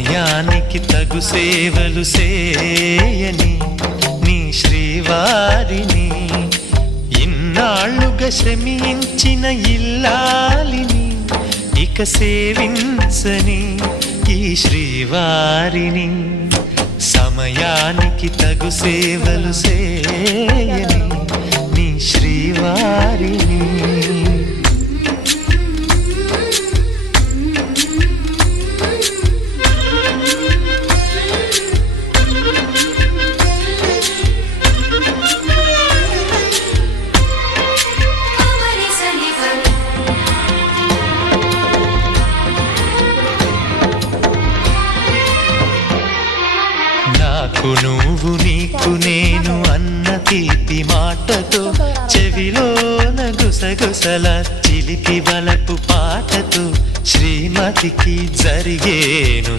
సమయానికి తగు సేవలు సేయని నీ శ్రీవారిని, ఇన్నాళ్ళుగా శ్రమించిన ఇల్లాలిని ఇక సేవించని ఈ శ్రీవారిని. సమయానికి తగు సేవలు సేయని నీ శ్రీవారిని. నాకు నువ్వు నీకు నేను అన్న తీపి మాటతో, చెవిలోన గుసగుసల చిలిపి వలపు పాటతో శ్రీమతికి జరిగేను